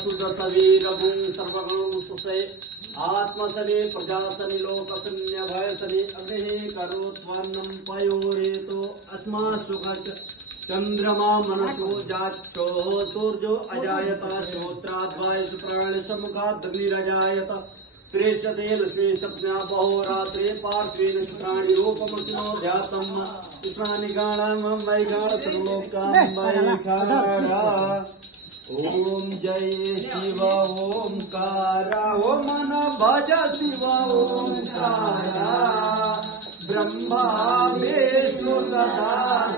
सुदसवीरभुं सर्वगुणं सुसे आत्मसने प्रजासने लोकशून्य भयसने अग्निः करोत्वन्नं पयोरेतो अस्मा सुखच चंद्रमा मनसो जाक्षो सूर्यो अजायत श्रोत्राद्वायुषु प्राणिसमुखादग्निरजायत श्रेष्ठतेन श्रेष्ठज्ञा बहोरात्रे पार्श्वेन चित्राणि रूपमसिनो ध्यातम् कृष्णानि गाणां वैगाणसर्वलोकान् वैगाणा ओम जय शिव ओंकारा ओ मन भज शिव ओंकारा ब्रह्मा विष्णु सदा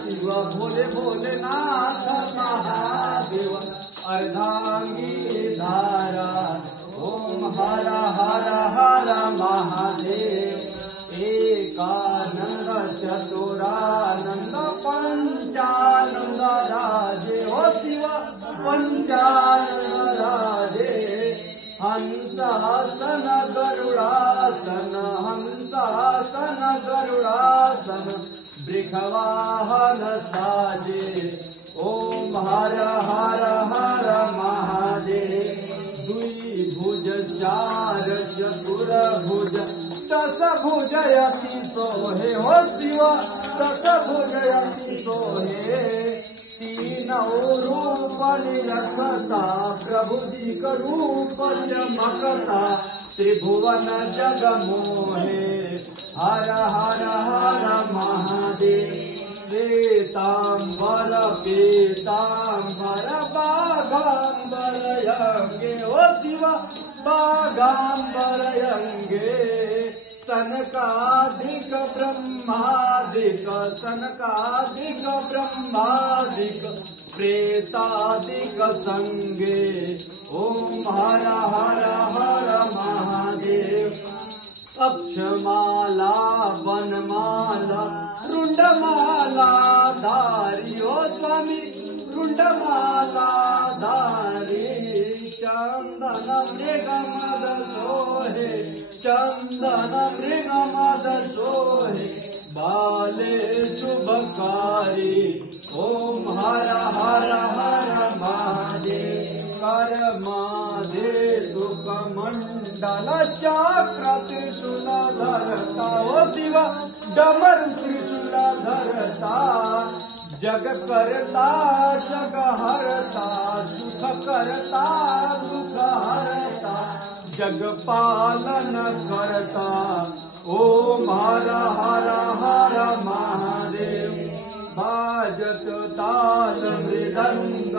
शिव भोले भोलेनाथ महादेव अर्धांगी धारा ओम हर हर हर महादेव एकानंद चतुरानंद पंचानंद राजे ओ शिव पंचानंद राजे हंसासन गरुड़ासन हंसासन गरुड़ासन वृषवाहन साजे ओम हर हर हर महादेव दुई भुज चार चतुर भुज दस भुजयति सोहे हो शिव दस भुजयति सोहे तीनों रूप निरखता प्रभु जी का रूप चमकता त्रिभुवन जग मोहे हर हर हर महादेव पीताम्बर पीताम्बर बागाम्बर यंगे ओ शिव बागाम्बर यंगे सनकादिक ब्रह्मादिक सनकादिक ब्रह्मादिक प्रेतादिक संगे ओम हर हर हर महादेव अक्षमाला वनमाला रुंडमाला धारी ओ स्वामी रुंडमाला धारी चंदन मृग मद सोहे चंदन मृग मद सोहे बाले शुभकारी ओम हर हर हर महादेव कर माधे दुख मंडल चक्र त्रिशूल धरता ओ शिव डमर त्रिशूल धरता जग करता जग हरता सुख करता दुख हरता जग पालन करता ओम हर हर हर महादेव बाजत ताल मृदंग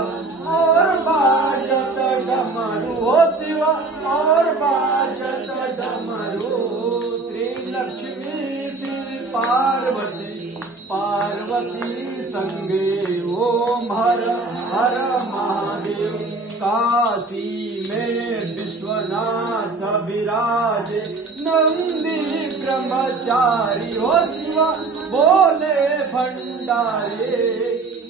और बाजत डमरू ओ शिव और बाजत डमरू त्रिलक्ष्मी श्री पार्वती पार्वती संगे ओम हर हर महादेव काशी में विश्वनाथ विराजे नंदी ब्रह्मचारी हो शिव बोले भंडारे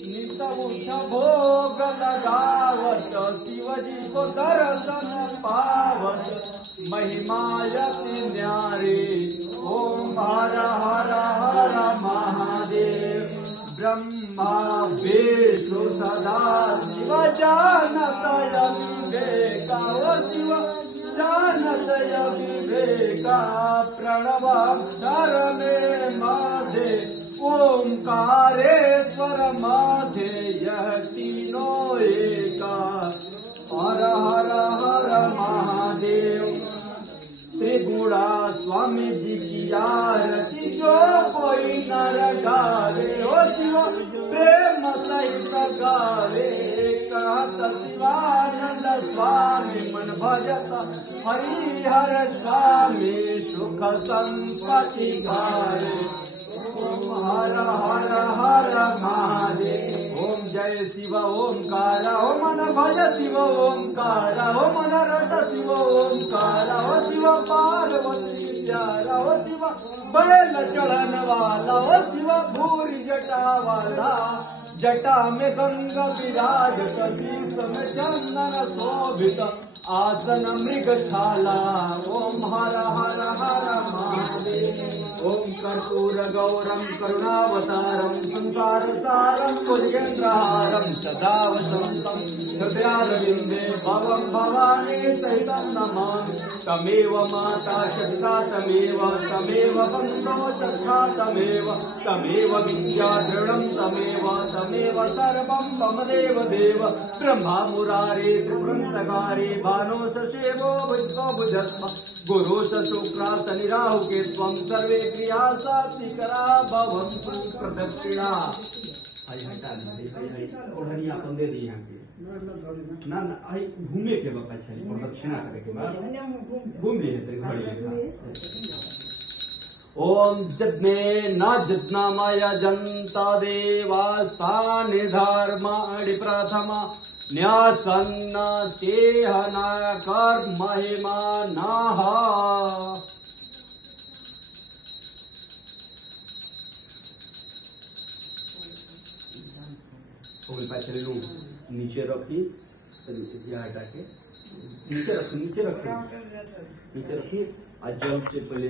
नित उठ भोग लगावत शिवजी को दर्शन पावत महिमायति न्यारे ओम हर हर हर महादेव ब्रह्मा विष्णु सदा शिव जानत विवेका ओ शिव जानत विवेका प्रणवाक्षर में माधे ओंकारेश्वर माधे यह तीनों एका हर हर हर महादेव त्रिगुणा स्वामी जी की आरती जो कोई नर गावे ओ शिव प्रेम सहित गावे कहत शिवानंद स्वामी मन भजत हरिहर स्वामी सुख संपत्ति गावे ओम हर हर हर महादेव ओम जय शिव ओंकार ओम मन भज शिव ओंकार ओम मन रट शिव ओंकार ओ शिव पार्वती प्यारा ओ शिव बैल चढ़न वाला ओ शिव भूरी जटा वाला जटा में गंगा विराज शीश में चंदन शोभित आसन मृगशाला ओम हर हर हर महादेव ओम कर्पूर गौरम करुणावतारम संसार सारम भुजगेन्द्रहारम सदा वसंतम हृदयारविंदे भवं भवानी सहितं नमामि तमेव माता शक्ता तमेव बन्धो सखा तमेव विद्या दृढं तमेव सर्वं ममदेव देव ब्रह्मा मुरारे त्रिपुरन्तकारे भानो ससेवो भुजस्म गुरु शुक्रा शनि राहु के त्वं सर्वे क्रिया सात्विकरा भवन्तु प्रदक्षिणा ओढ़नी अपन दे दी यहाँ के ना आई घूमे के बापा छे प्रदक्षिणा करे के बाद घूम लिए तेरे घड़ी ओम जज्ञे न जज्ञा माया जनता देवास्तानि धर्माणि प्रथमा न्यासन्न तेह न कर्म महिमा नः चले लू नीचे रखी हटा के नीचे रखी आज जल से पहले